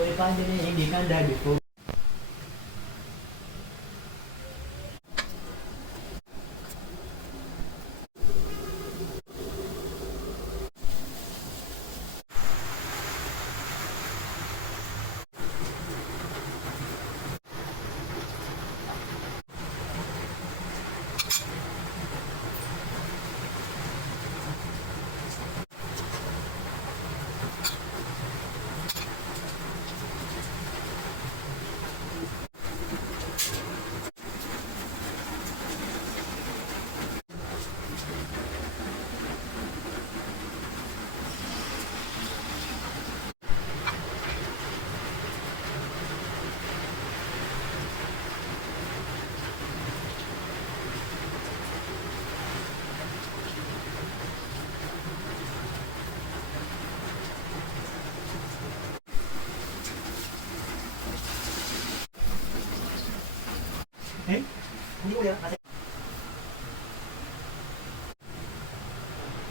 Pwede pa din hindi ka dahil ko. Eh? Hindi ko yan kasi